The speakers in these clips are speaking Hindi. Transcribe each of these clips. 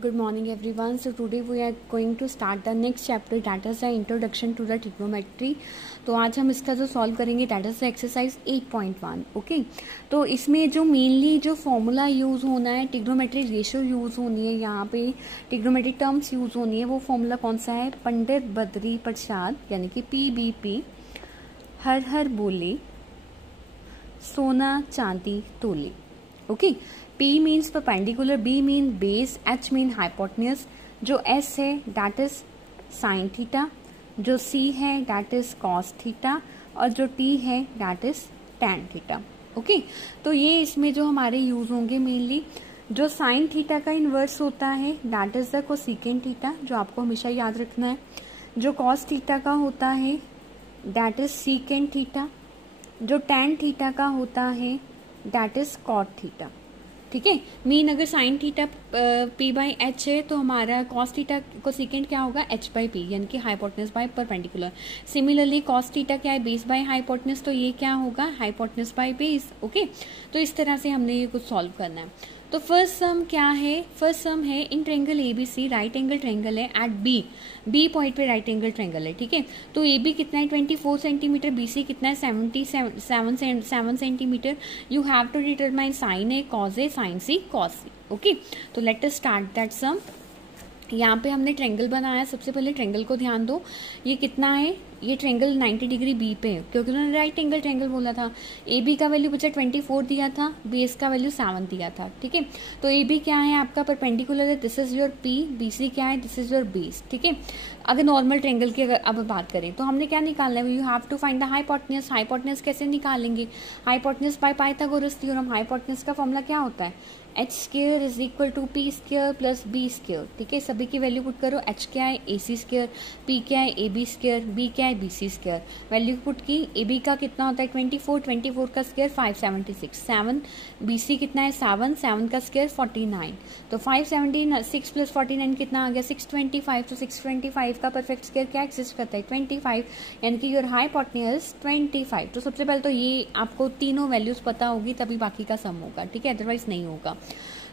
Good morning everyone. So today we are going to start the next chapter, that is the introduction to the trigonometry. तो आज हम इसका जो सॉल्व करेंगे that is the exercise 8.1. Okay, तो इसमें जो मेनली जो फॉर्मूला यूज़ होना है, ट्रिग्नोमेट्रिक रेशियो यूज़ होनी है, यहाँ पे ट्रिग्नोमेट्रिक टर्म्स यूज़ होनी है, वो फॉर्मूला कौन सा है? पंडित बद्री प्रसाद यानी कि PBP, हर हर बोले सोना चांदी तोले. Okay, P means perpendicular, B mean base, H mean hypotenuse. जो S है that is sin थीटा, जो C है that is cos थीटा और जो T है that is tan theta. Okay, तो ये इसमें जो हमारे यूज होंगे मेनली, जो sin थीटा का इन्वर्स होता है that is the cosecant theta, जो आपको हमेशा याद रखना है. जो cos थीटा का होता है that is secant थीटा, जो tan थीटा का होता है that is cot थीटा. ठीक है, मीन अगर sine theta P by H है तो हमारा कॉस थीटा कोसेकेंट क्या होगा? H बाई P यानी कि hypotenuse by perpendicular. Similarly cos theta क्या है? बेस बाय हाइपोटेनस, तो ये क्या होगा? Hypotenuse by base. ओके, तो इस तरह से हमने ये कुछ सॉल्व करना है. तो फर्स्ट सम क्या है? फर्स्ट सम है in triangle ABC, right angle triangle है एट बी पॉइंट पे राइट एंगल ट्रेंगल है. ठीक है, तो AB कितना है? 24 सेंटीमीटर, BC कितना है? 77 centimetre. You have to determine sine A cos A, sine C cos C. Okay, तो let us start that sum. यहाँ पे हमने ट्रेंगल बनाया. सबसे पहले ट्रेंगल को ध्यान दो, ये कितना है? ये ट्रेंगल 90 डिग्री बी पे है क्योंकि उन्होंने राइट एंगल ट्रेंगल बोला था. AB का वैल्यू बचा 24 दिया था, बेस का वैल्यू 7 दिया था. ठीक है, तो AB क्या है आपका? परपेंडिकुलर है, this is your P. BC क्या है? This is your base. ठीक है, अगर नॉर्मल ट्रेंगल की अगर अब बात करें तो हमने क्या निकालना है? You have to find the hypotenuse. Hypotenuse कैसे निकालेंगे? Hypotenuse by Pythagoras theorem. Hypotenuse का फॉर्मूला क्या होता है? H square is equal to P square plus B square. ठीक है, सभी की वैल्यू पुट करो. H क्या है? AC स्क्वायर, P क्या है? AB स्क्वायर, B क्या है? BC square. वैल्यू पुट की. AB का कितना होता है? 24 का स्क्वायर 576. 7 BC कितना है? 7 का स्क्वायर 49. तो 576 प्लस 49 कितना आ गया? 625. तो 625 का परफेक्ट स्क्वायर क्या एग्जिस्ट करता है? 25, यानी कि योर हाइपोटेनस 25. तो सबसे पहले तो ये आपको तीनों वैल्यूज पता होगी तभी बाकी का सम होगा. ठीक है, अदरवाइज नहीं होगा.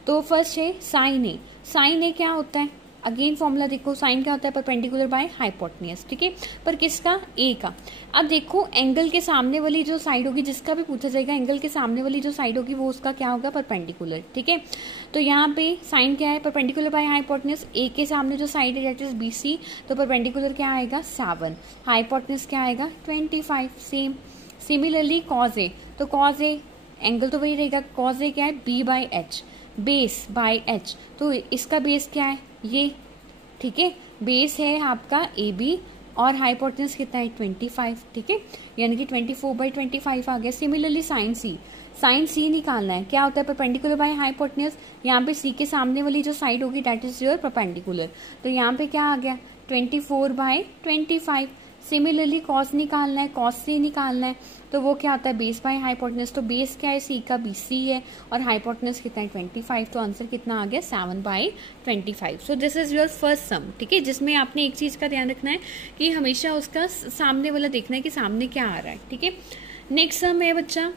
तो फर्स्ट है साइन ए. साइन ए क्या होता है? अगेन फॉर्मूला देखो, साइन क्या होता है? Perpendicular by hypotenuse. ठीक है, पर किसका? ए का. अब देखो एंगल के सामने वाली जो साइड होगी, जिसका भी पूछा जाएगा, एंगल के सामने वाली जो साइड होगी वो उसका क्या होगा? परपेंडिकुलर. ठीक है, तो यहाँ पे साइन क्या है? Perpendicular by hypotenuse. ए के सामने जो साइड है दैट इज BC, तो परपेंडिकुलर क्या आएगा? 7. हाइपोटेनस क्या आएगा? 25. सेम. सिमिलरली कॉज ए, तो कॉज ए एंगल तो वही रहेगा. कॉज ए क्या है? B by H, base by H. तो इसका बेस क्या है? ये. ठीक है, बेस है आपका AB और हाइपोटेनस कितना है? 25. ठीक है, यानी कि 24/25 आ गया. सिमिलरली साइन सी. साइन सी निकालना है. क्या होता है? Perpendicular by hypotenuse. यहाँ पे C के सामने वाली जो साइड होगी दैट इज योर परपेंडिकुलर. तो यहाँ पे क्या आ गया? 24/25. सिमिलरली कॉस निकालना है, कॉस सी निकालना है. तो वो क्या होता है? Base by hypotenuse. तो बेस क्या है? C का BC है और हाइपोटेनस कितना है? 25. तो आंसर कितना आ गया? 7/25. So this is your first sum. ठीक है, जिसमें आपने एक चीज का ध्यान रखना है कि हमेशा उसका सामने वाला देखना है कि सामने क्या आ रहा है. ठीक है, नेक्स्ट सम है बच्चा.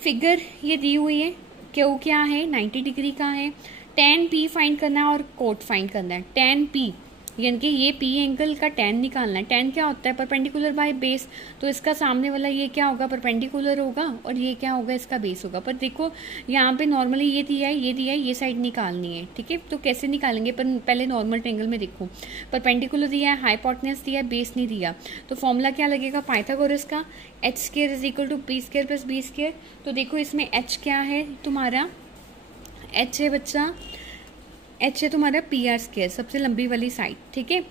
फिगर ये दी हुई है, क्यों क्या है? 90 डिग्री का है. tan P फाइंड करना है और कोट फाइंड करना है. tan P यानी कि ये P एंगल का tan निकालना है. tan क्या होता है? Perpendicular by base. तो इसका सामने वाला ये क्या होगा? परपेंडिकुलर होगा और ये क्या होगा? इसका बेस होगा. पर देखो यहाँ पे नॉर्मली ये दिया है, ये दिया है, ये साइड निकालनी है. ठीक है, तो कैसे निकालेंगे? पर पहले नॉर्मल ट्रेंगल में देखो, परपेंडिकुलर दिया है, हाइपोटेनस दिया है, बेस नहीं दिया. तो फॉर्मूला क्या लगेगा पाइथागोरस का? H square is equal to P square plus B square. तो देखो इसमें H क्या है तुम्हारा? H है बच्चा, H है तुम्हारा PR स्क्वायर, सबसे लंबी वाली साइड. ठीक है,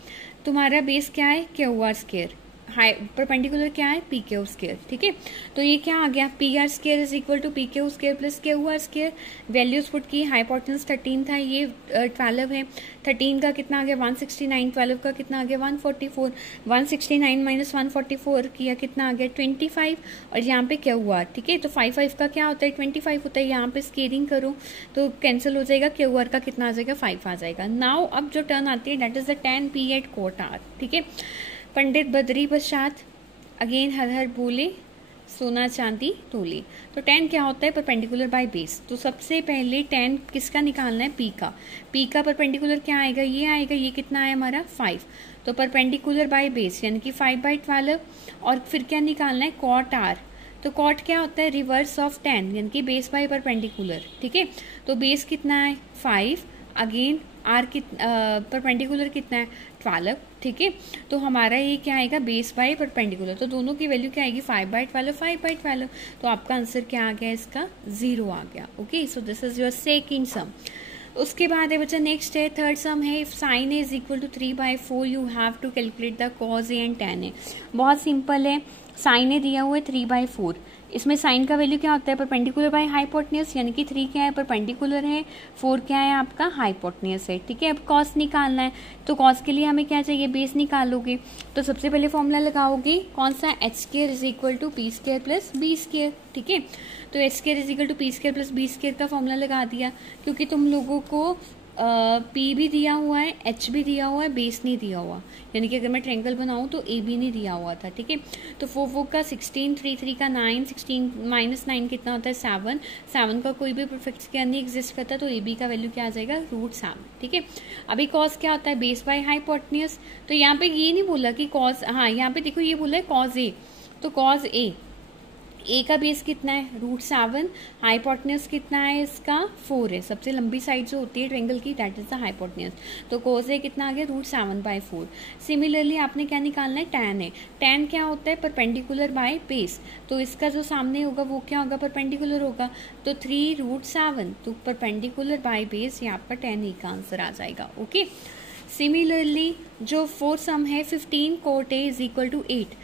तुम्हारा बेस क्या है? QR square. हाई परपेंडिकुलर क्या है? PQ square. ठीक है, तो ये क्या आ गया? PR square is equal to PQ square plus QR square. Values put की. हाइपोटेनस 13 था, ये 12 है. 13 का कितना आ गया? 169. 12 का कितना आ गया? 144. 169 माइनस 144 किया कितना आ गया? 25. और यहाँ पे QR. ठीक है, तो 5 का क्या होता है? 25 होता है. यहाँ पे स्केलिंग करो तो कैंसिल हो जाएगा. QR का कितना आ जाएगा? 5 आ जाएगा. नाउ अब जो टर्न आती है that is the tan P at cot R. ठीक है, पंडित बद्री प्रसाद, अगेन हर हर बोले सोना चांदी तोले। तो tan क्या होता है? Perpendicular by base. तो सबसे पहले tan किसका निकालना है? P का। P का परपेंडिकुलर क्या आएगा? ये आएगा। ये कितना है हमारा? 5। तो परपेंडिकुलर बाय बेस यानी कि 5/12। और फिर क्या निकालना है? cot r। तो cot क्या होता है? रिवर्स ऑफ tan यानी कि बेस बाय परपेंडिकुलर। ठीक है, तो बेस कितना है? 5। अगेन आर परपेंडिकुलर कितना है? 12। ठीक है, तो हमारा ये क्या आएगा? Base by perpendicular. तो दोनों की वैल्यू क्या आएगी? 5/12 5/12। तो आपका आंसर क्या आ गया? इसका 0 आ गया। Okay, so this is your second sum. उसके बाद है बच्चा नेक्स्ट है थर्ड सम है। If sine A is equal to 3/4 you have to calculate the cos A and tan A. बहुत सिंपल है। साइन ए दिया हुआ है 3/4। इसमें साइन का वैल्यू क्या होता है? परपेंडिकुलर बाय हाइपोटेन्यूज यानी कि 3 क्या है? परपेंडिकुलर है। 4 क्या है? आपका हाइपोटेन्यूज है। ठीक है, अब कॉस निकालना है। तो कॉस के लिए हमें क्या चाहिए? बेस निकालोगे। तो सबसे पहले फॉर्मूला लगाओगे कौन सा? h² is equal to p² plus b²। ठीक है, तो h² is equal to p² plus b² का फॉर्मूला लगा दिया, क्योंकि तुम लोगों को P भी दिया हुआ है, H भी दिया हुआ है, बेस नहीं दिया हुआ। यानी कि अगर मैं ट्रायंगल बनाऊं तो A भी नहीं दिया हुआ था। ठीक है, तो 4 का 16, 3 का 9, 16 माइनस 9 कितना होता है? 7। 7 का कोई भी परफेक्ट स्क्वायर नहीं एग्जिस्ट करता, तो AB का वैल्यू क्या आ जाएगा? √7। ठीक है, अभी कॉस क्या होता है? Base by hypotenuse. तो यहाँ पे ये नहीं बोला कि कॉस, हाँ यहाँ पे देखो ये बोला है कॉज ए। तो कॉज ए का बेस कितना है? √7। हाइपोटेन्यूज कितना है इसका? 4 है। सबसे लंबी साइड जो होती है ट्रायंगल की, दैट इज द हाइपोटेन्यूज। तो कोस ए कितना आ गया? √7/4। सिमिलरली आपने क्या निकालना है? tan है। tan क्या होता है? Perpendicular by base. तो इसका जो सामने होगा वो क्या होगा? परपेंडिकुलर होगा। तो 3√7, तो परपेंडिकुलर बाय बेस, ये आपका tan ए का आंसर आ जाएगा। ओके, सिमिलरली जो फोर्थ सम है 15 cot a is equal to 8।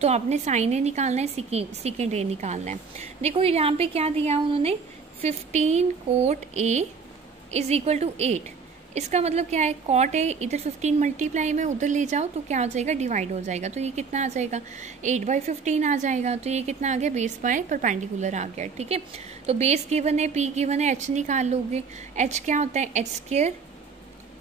तो आपने साइन ए निकालना है, सेकेंड ए निकालना है। देखो यहाँ पे क्या दिया उन्होंने? 15 cot a is equal to 8। इसका मतलब क्या है? cot a इधर 15 मल्टीप्लाई में उधर ले जाओ तो क्या हो जाएगा? डिवाइड हो जाएगा। तो ये कितना आ जाएगा? 8/15 आ जाएगा। तो ये कितना आ गया? बेस बाय परपेंडिकुलर आ गया। ठीक है, तो बेस गिवन है, P गिवन है, H निकाल लोगे। H क्या होता है? h²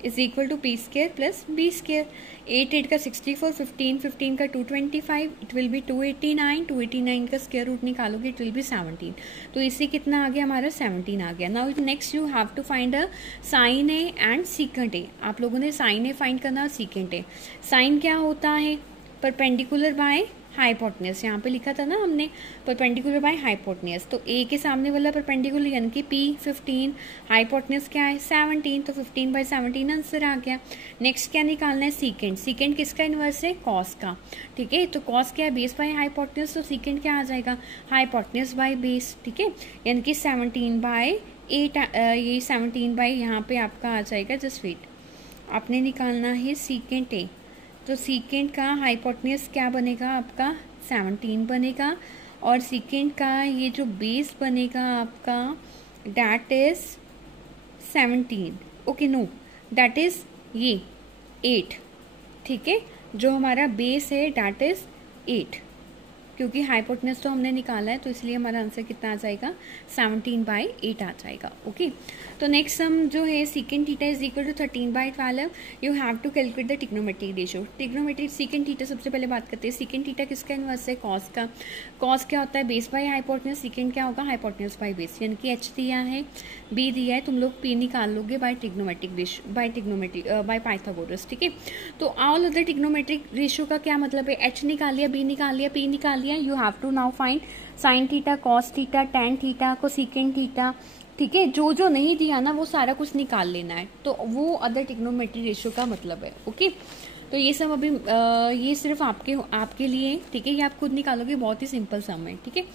is equal to p² plus b²। 8 का 64, 15 का 225, इट विल बी 289। 289 का स्क्वायर रूट निकालोगे, इट विल बी 17। तो इसी कितना आ गया हमारा? 17 आ गया। Now next you have to find a sine A and secant A. आप लोगों ने साइन ए फाइंड करना, सीकेंट ए। साइन क्या होता है? Perpendicular by hypotenuse. यहाँ पे लिखा था ना हमने, परपेंडिकुलर बाय हाइपोटेन्यूज। तो ए के सामने वाला परपेंडिकुलर यानी कि P 15, हाइपोटेन्यूज क्या है? 17। तो 15/17 आंसर आ गया। नेक्स्ट क्या निकालना है? सीकेंट। सीकेंट किसका इनवर्स है? कॉस का। ठीक है, तो कॉस क्या है? Base by hypotenuse. तो सीकेंट क्या आ जाएगा? Hypotenuse by base. ठीक है, यानी कि 17/8। ये 17 यहाँ पे आपका आ जाएगा। जस्ट वेट, आपने निकालना है सीकेंट ए। तो सीकेंट का हाइपोटेन्यूज क्या बनेगा आपका? 17 बनेगा। और सीकेंट का ये जो बेस बनेगा आपका, that is 17। Okay, no, that is ये 8। ठीक है, जो हमारा बेस है दैट इज 8, क्योंकि हाइपोटेन्यूज तो हमने निकाला है, तो इसलिए हमारा आंसर कितना आ जाएगा? 17/8 आ जाएगा। ओके, तो नेक्स्ट सम जो है secant theta is equal to 13/12। You have to calculate the trigonometric ratio. Trigonometric secant theta सबसे पहले बात करते हैं। सीकेंट थीटा किसका इनवर्स है? कॉस का। कॉस क्या होता है? Base by hypotenuse. सीकेंट क्या होगा? Hypotenuse by base. यानी कि H दिया है, B दिया है, तुम लोग P निकाल लोगे by trigonometric ratio, by Pythagoras. ठीक है, तो ऑल अदर ट्रिग्नोमेट्रिक रेशियो का क्या मतलब है? H निकाल लिया, B निकाल लिया, P निकाल लिया। You have to now find sine theta, cos theta, tan theta, cosecant theta. ठीक है, जो जो नहीं दिया ना वो सारा कुछ निकाल लेना है। तो वो अदर ट्रिग्नोमेट्रिक रेशियो का मतलब है। ओके, तो ये सब अभी ये सिर्फ आपके लिए। ठीक है, ये आप खुद निकालोगे, बहुत ही सिंपल सम है। ठीक है,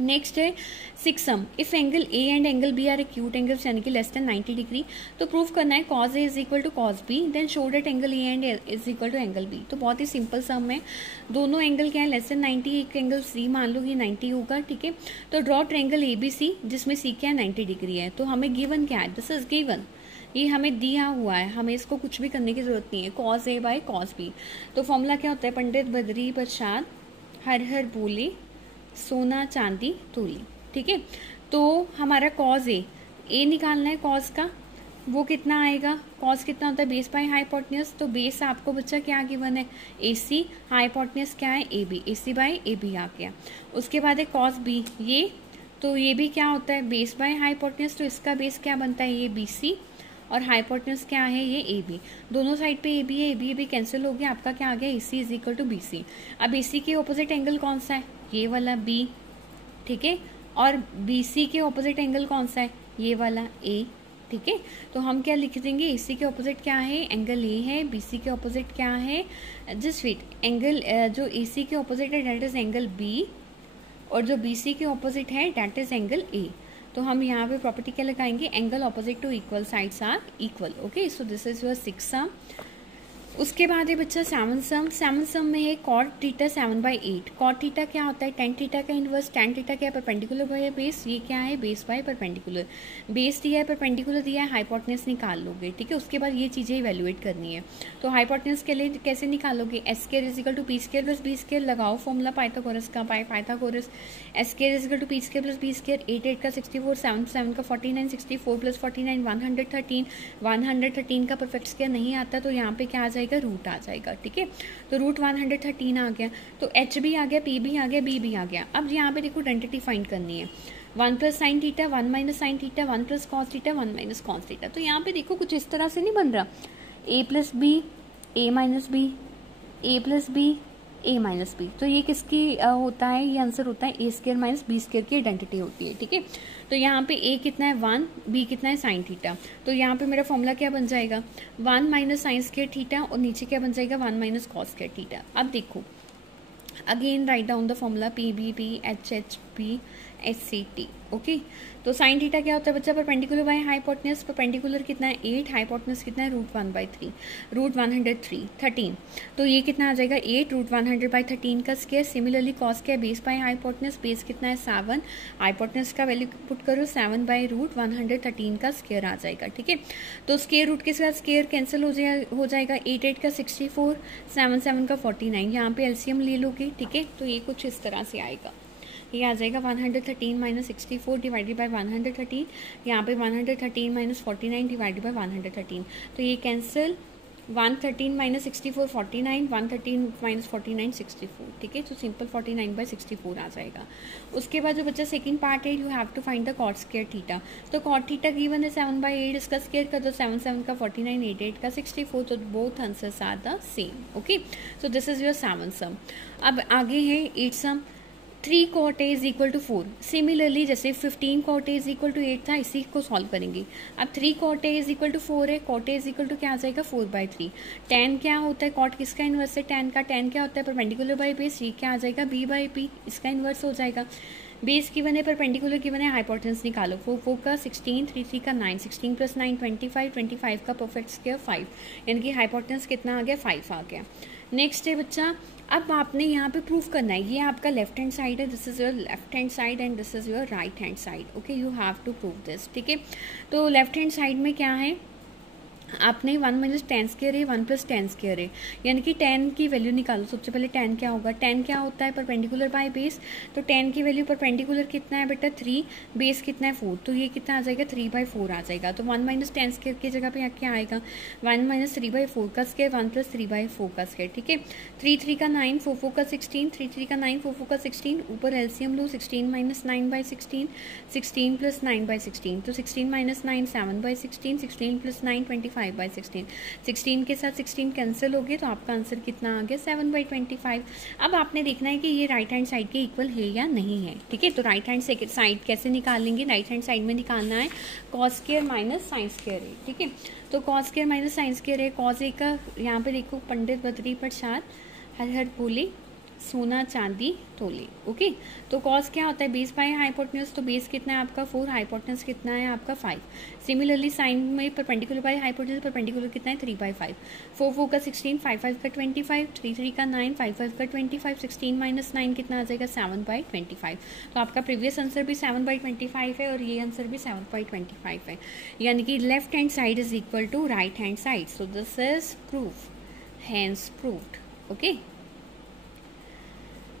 नेक्स्ट है 6 sum. If angle A and angle B are acute angles यानी कि लेस देन 90 डिग्री, तो प्रूव करना है cos A is equal to cos B, then show that angle A and is equal to angle B. तो बहुत ही सिंपल सम है। दोनों एंगल क्या है? Less than 90। एक एंगल सी मान लो ये 90 होगा। ठीक है, तो ड्रॉ ट्रायंगल ABC जिसमें सी क्या है? 90 डिग्री है। तो हमें गिवन क्या है? दिस इज गिवन, ये हमें दिया हुआ है, हमें इसको कुछ भी करने की जरूरत नहीं है। कॉज ए बाय कॉज बी। तो फॉर्मूला क्या होता है? पंडित बद्री प्रसाद हर हर बोले, सोना चांदी तोली। ठीक है, तो हमारा कॉज ए निकालना है कॉज का। वो कितना आएगा, कॉस कितना होता है बेस बाय हाइपोटेन्यूज, तो बेस आपको बच्चा क्या गिवन है AC, हाइपोटेन्यूज क्या है AB, AC बाय AB आ गया। उसके बाद है कॉस B, ये तो ये भी क्या होता है बेस बाय हाइपोटेन्यूज, तो इसका बेस क्या बनता है ये BC और हाइपोटेन्यूज क्या है ये AB, दोनों साइड पे AB है, AB कैंसिल हो गया, आपका क्या आ गया AC is equal to BC। अब AC के ऑपोजिट एंगल कौन सा है ये वाला B, ठीक है, और BC के ऑपोजिट एंगल कौन सा है ये वाला A, ठीक है। तो हम क्या लिख देंगे AC के ऑपोजिट क्या है एंगल A है, BC के ऑपोजिट क्या है जस्ट वेट एंगल जो AC के ऑपोजिट है दैट इज एंगल B और जो BC के ऑपोजिट है दैट इज एंगल A। तो हम यहाँ पे प्रॉपर्टी क्या लगाएंगे angle opposite to equal sides are equal, okay. So this is your 6 sum. उसके बाद है बच्चा 7 सम। 7 सम में है कॉट थीटा 7/8। कॉट थीटा क्या होता है टेन थीटा का इनवर्स, टेन थीटा क्या है परपेंडिकुलर बाय बेस, ये क्या है बेस बाय परपेंडिकुलर, बेस दिया है परपेंडिकुलर दिया है, हाइपोटेन्यूज निकाल लोगे, ठीक है। उसके बाद ये चीजें इवेल्युएट करनी है। तो हाइपोटेन्यूज के लिए कैसे निकालोगे S² is equal to P² plus B² लगाओ फॉर्मूला पाइथागोरस का, Pythagoras S² is equal to P² plus B², 8 का 64, 7 7 का 49, 64 प्लस 49 113, 113 का परफेक्ट स्क्वायर नहीं आता तो यहाँ पे क्या आ जाएगा रूट आ जाएगा, ठीक है। तो रूट 113 आ गया, तो H भी आ गया, P भी आ गया, B भी आ गया। अब यहाँ पे देखो आइडेंटिटी फाइंड करनी है, 1 plus sine theta 1 minus sine theta 1 plus cos theta 1 minus cos theta. तो यहाँ पे देखो कुछ इस तरह से नहीं बन रहा A plus B A minus B A plus B A minus B, तो ये किसकी होता है ये आंसर होता है A² माइनस B² की आइडेंटिटी होती है, ठीक है। तो यहाँ पे A कितना है 1, B कितना है साइन थीटा, तो यहाँ पे मेरा फॉर्मूला क्या बन जाएगा 1 माइनस साइन स्क्वायर थीटा और नीचे क्या बन जाएगा 1 माइनस कॉस स्क्वायर थीटा। अब देखो again write down the formula PBP HHP SCT, okay. तो साइन थीटा क्या होता है बच्चा परपेंडिकुलर बाय हाइपोटेन्यूज, परपेंडिकुलर कितना है 8, हाइपोटेन्यूज कितना है रूट 1/3, रूट 103 13, तो ये कितना आ जाएगा 8 रूट 100/13 का स्क्वायर। सिमिलरली कॉस क्या है बेस बाय हाइपोटेन्यूज, बेस कितना है 7, हाइपोटेन्यूज का वैल्यू पुट करो 7 बाय रूट 113 का स्क्वायर आ जाएगा, ठीक है। तो स्क्वायर रूट के साथ स्क्वायर कैंसिल हो जाएगा 8 8 का 64, 7 7 का 49, यहाँ पे एलसीएम ले लोगे, ठीक है। तो ये कुछ इस तरह से आएगा, ये आ जाएगा 113 माइनस 64 डिवाइडेड बाय 113, यहाँ पे 113 माइनस 49 डिवाइडेड बाय 113, तो ये कैंसिल 113 माइनस 64 49, 113 माइनस 49 64, ठीक है। तो सिंपल 49/64 आ जाएगा। उसके बाद जो बच्चा सेकंड पार्ट है you have to find the cot square theta. तो कॉट थीटा गिवन है 7/8, इसका स्क्वायर कर दो 7 7 का 49, 8 8 का 64, तो both answers are the same, okay. So this is your 7 sum. अब आगे है 8 sum. 3 cot A is equal to 4। Similarly जैसे 15 cot A is equal to 8 था, इसी को सॉल्व करेंगे। अब 3 cot A is equal to 4 है, cot A is equal to क्या आ जाएगा 4/3। tan क्या होता है cot किसका इनवर्स है tan का, tan क्या होता है परपेंडिकुलर बाय बेस, ये क्या आ जाएगा B/P, इसका इनवर्स हो जाएगा। बेस गिवन है परपेंडिकुलर गिवन है, हाइपोटेन्यूज निकालो 4 4 का 16, 3 3 का 9, 16 प्लस 9 25, 25 का परफेक्ट स्क्वायर 5, यानी कि हाइपोटेन्यूज कितना आ गया 5 आ गया। नेक्स्ट है बच्चा, अब आपने यहाँ पे प्रूफ करना है, ये आपका लेफ्ट हैंड साइड है, this is your left hand side and this is your right hand side, okay. You have to prove this, ठीक है। तो लेफ्ट हैंड साइड में क्या है आपने 1 माइनस टेन स्क्वायर है 1 प्लस टेन स्क्वायर है, यानी कि tan की वैल्यू निकालो। सबसे पहले tan क्या होगा, tan क्या होता है परपेंडिकुलर बाय बेस, तो tan की वैल्यू परपेंडिकुलर कितना है बेटा 3, बेस कितना है 4, तो ये कितना आ जाएगा 3/4 आ जाएगा। तो 1 माइनस टेन स्क्वायर की जगह पे क्या आएगा 1 माइनस 3/4 का स्क्वायर 1 प्लस 3/4 का स्क्वायर, ठीक है। 3 3 का 9, 4 4 का 16, 3 3 का 9, 4 4 का 16, ऊपर एलसीएम लो 16 माइनस 9/16, 16 प्लस 9/16, तो 16 माइनस 9 7/16, 16 प्लस 9 25/16, 16 के साथ 16 कैंसिल हो गए, तो आपका आंसर कितना आ गया 7/25। अब आपने देखना है कि ये राइट हैंड साइड के इक्वल है या नहीं है, ठीक है। तो राइट हैंड साइड कैसे निकालेंगे, राइट हैंड साइड में निकालना है cos square minus sine square है, ठीक है। तो cos square minus sine square है, कॉस ए का यहाँ पे देखो पंडित बद्री प्रसाद हर हर बोले सोना चांदी तोले, ओके। तो कॉस क्या होता है बेस बाय हाइपोटेन्यूज, तो बेस कितना है आपका 4, हाइपोटेन्यूज कितना है आपका 5। सिमिलरली साइन में परपेंडिकुलर बाय हाइपोटेन्यूज, परपेंडिकुलर कितना है 3/5, 4 4 का 16, 5 5 का 25, 3 3 का 9, 5 5 का 25, 16 माइनस 9 कितना आ जाएगा 7/25। तो आपका प्रीवियस आंसर भी 7/25 है और ये आंसर भी 7/25 है, यानी कि left hand side is equal to right hand side. So this is proof, hence proved, okay.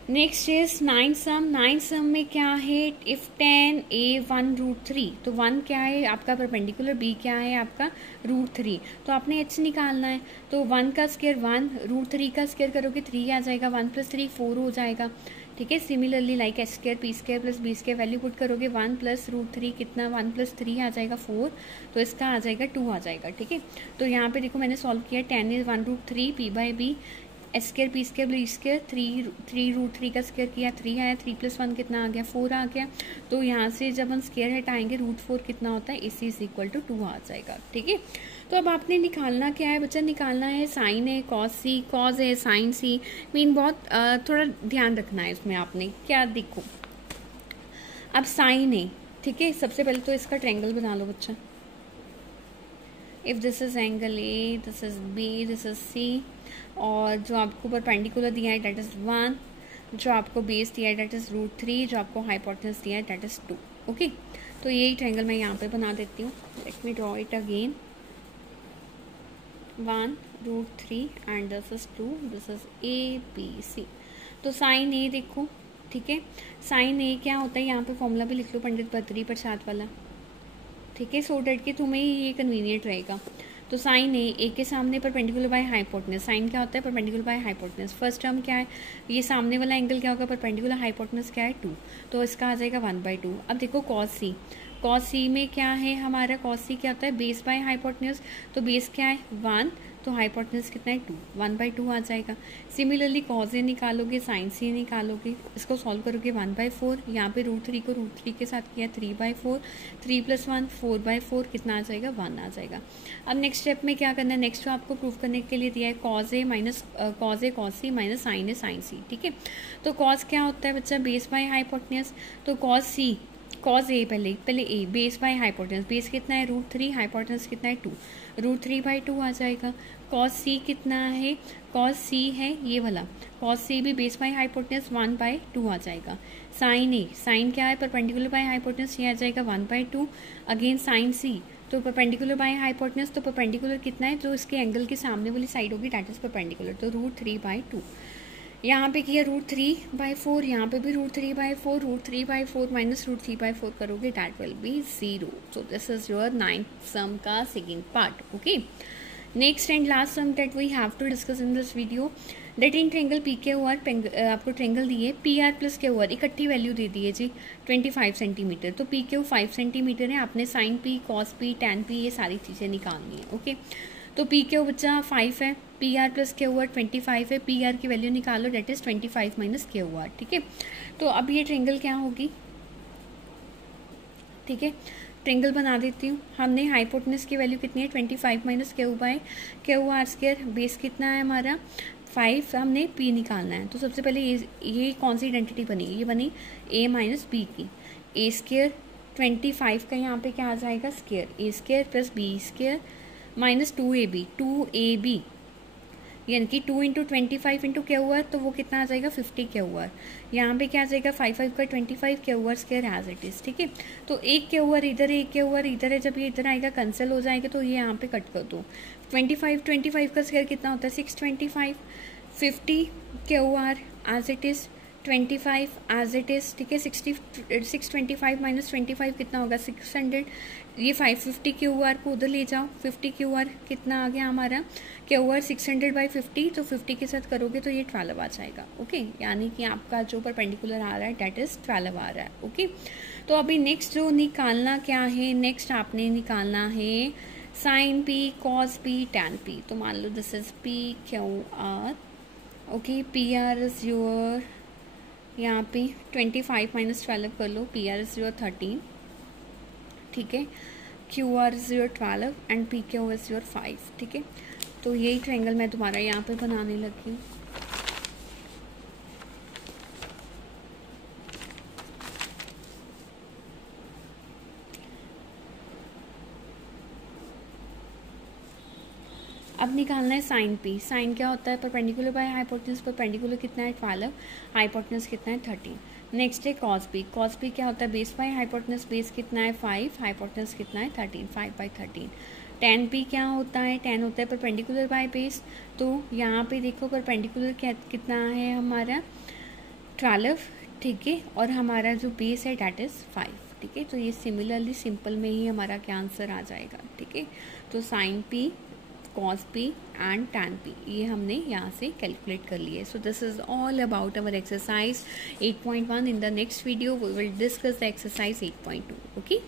Next is nine sum. Nine sum में क्या है, इफ tan a 1√3, तो 1 क्या है आपका परपेंडिकुलर, b क्या है आपका √3, तो आपने h निकालना है। तो 1 का स्क्वायर 1, √3 का स्क्वायर करोगे 3 आ जाएगा, 1 + 3 4 हो जाएगा। ठीक है, similarly like h square p square plus b square value put करोगे 1 + √3 कितना, 1 + 3 आ जाएगा 4, तो इसका आ जाएगा 2 आ जाएगा। ठीक है, तो यहाँ पे देखो मैंने सॉल्व किया, tan is 1√3 p/b, S square P square B square 3√3 का स्क्वायर किया 3 आया, 3 + 1 कितना आ गया 4 आ गया। तो यहाँ से जब हम स्क्वायर हटाएंगे √4 कितना होता है, इसी इज इक्वल टू 2 आ जाएगा। ठीक है, तो अब आपने निकालना क्या है बच्चा, निकालना है साइन है कॉस सी, कॉस है साइन सी, मीन बहुत थोड़ा ध्यान रखना है इसमें। आपने क्या देखो, अब साइन है, ठीक है, सबसे पहले तो इसका ट्रायंगल बना लो बच्चा। If this is angle A, this is B, this is C, और जो आपको परपेंडिकुलर दिया है डेट इज 1, जो आपको बेस दिया है डेट इज √3, जो आपको हाइपोटेनस दिया है डेट इज 2। ओके, तो यही ट्रायंगल मैं यहाँ पे बना देती हूँ। Let me draw it again, 1 √3 and this is 2, this is A B C. तो साइन ए देखो, ठीक है, साइन ए क्या होता है, यहाँ पे फॉर्मूला भी लिख लो पंडित बद्री प्रसाद वाला। ठीक है, सो डेट कि तुम्हें ये कन्वीनियंट रहेगा। तो साइन ए के सामने परपेंडिकुलर बाय हाइपोटेनस, साइन क्या होता है perpendicular by hypotenuse. First term क्या है, ये सामने वाला एंगल क्या होगा, परपेंडिकुलर हाइपोटेनस क्या है 2, तो इसका आ जाएगा 1/2। अब देखो कॉस सी, कॉस सी में क्या है हमारा, कॉस सी क्या होता है बेस बाय हाइपोटेनस, तो बेस क्या है 1, तो हाइपोटेनस कितना है 2, 1/2 आ जाएगा। सिमिलरली कॉस ए निकालोगे, साइन सी निकालोगे, इसको सॉल्व करोगे 1/4, यहाँ पे √3 को √3 के साथ किया 3/4, 3 + 1 4/4 कितना आ जाएगा 1 आ जाएगा। अब नेक्स्ट स्टेप में क्या करना है, नेक्स्ट आपको प्रूव करने के लिए दिया है cos A cos C minus sign A sine सी। ठीक है, तो कॉस क्या होता है बच्चा, बेस बाय हाइपोटेनस, तो कॉस ए पहले ए बेस बाय हाइपोटेनस, बेस कितना है √3, हाइपोटेनस कितना है 2, √3/2 आ जाएगा। कॉस सी कितना है, कॉस सी है ये वाला, कॉस सी भी बेस बाय हाइपोटेनस 1/2 आ जाएगा। साइन ए, साइन क्या है परपेंडिकुलर बाय हाइपोटेनस, ये आ जाएगा 1/2। अगेन साइन सी, तो परपेंडिकुलर बाय हाइपोटेनस, तो परपेंडिकुलर कितना है, जो इसके एंगल के सामने वाली साइड होगी डेट इज परपेंडिकुलर, तो √3/2। यहाँ पे किया √3/4, यहाँ पे भी √3/4, √3/4 माइनस √3/4 करोगे that will be 0। So this is your 9th sum का second part. Okay, next and last sum that we have to discuss in this video, that in triangle P K O R, आपको ट्रेंगल दिए PR + KOR, इकट्ठी वैल्यू दे दी है जी 25 सेंटीमीटर, तो PQ 5 सेंटीमीटर है, आपने sine P, cos P, tan P ये सारी चीज़ें निकालनी है। ओके, तो PQ बच्चा 5 है, PR + KOR 25 है, PR की वैल्यू निकालो डेट इज 25 - KOR। ठीक है, तो अब ये ट्रेंगल क्या होगी, ठीक है, ट्रेंगल बना देती हूँ। हमने हाइपोटेनस की वैल्यू कितनी है 25 - KOR², बेस कितना है हमारा 5, हमने P निकालना है। तो सबसे पहले ये कौन सी आइडेंटिटी बनी, ये बनी A - B की, A² 25 का यहाँ पे क्या आ जाएगा square, A² + B² minus 2AB यानी कि 2 × 25 × KOR, तो वो कितना आ जाएगा 50 KOR। यहाँ पे क्या आ जाएगा 5 का 25 KOR² एज इट इज। ठीक है, तो एक KOR इधर है, एक KOR इधर है, जब ये इधर आएगा कैंसिल हो जाएगा, तो ये यहाँ पे कट कर दो। 25 का स्क्वायर कितना होता है 625, 50 KOR as it is, 25 as it is. ठीक है, 625 - 25 कितना होगा 600, ये 550 KOR को उधर ले जाओ, 50 KOR कितना आ गया हमारा KOR 600/50, तो 50 के साथ करोगे तो ये 12 आ जाएगा। ओके, यानी कि आपका जो परपेंडिकुलर आ रहा है डेट इज 12 आ रहा है। ओके, तो अभी नेक्स्ट जो निकालना क्या है, नेक्स्ट आपने निकालना है sine P, cos P, tan P। तो मान लो this is PQR। Okay, PR is your यहाँ पे 25 - 12 कर लो, PR इज योर 13। ठीक है, QR is your 12 and PQ is your 5। ठीक है, तो यही ट्रायंगल मैं तुम्हारा यहाँ पे बनाने लगी हूँ। अब निकालना है साइन P। साइन क्या होता है परपेंडिकुलर बाय हाइपोटेनस, परपेंडिकुलर कितना है 12, हाइपोटेनस कितना है 13। नेक्स्ट है कॉस P। कॉस P क्या होता है बेस बाय हाइपोटेनस, बेस कितना है 5, हाइपोटेनस कितना है 13, 5/13। टैन P क्या होता है, टैन होता है परपेंडिकुलर बाय बेस, तो यहाँ पे देखो परपेंडिकुलर कितना है हमारा 12, ठीक है, और हमारा जो बेस है डैट इज़ 5, ठीक है। तो ये सिमिलरली सिंपल में ही हमारा क्या आंसर आ जाएगा, ठीक है। तो sine P, cos p and tan p ये हमने यहाँ से कैलकुलेट कर लिए। So this is all about our exercise 8.1. In the next video we will discuss the exercise 8.2. Okay.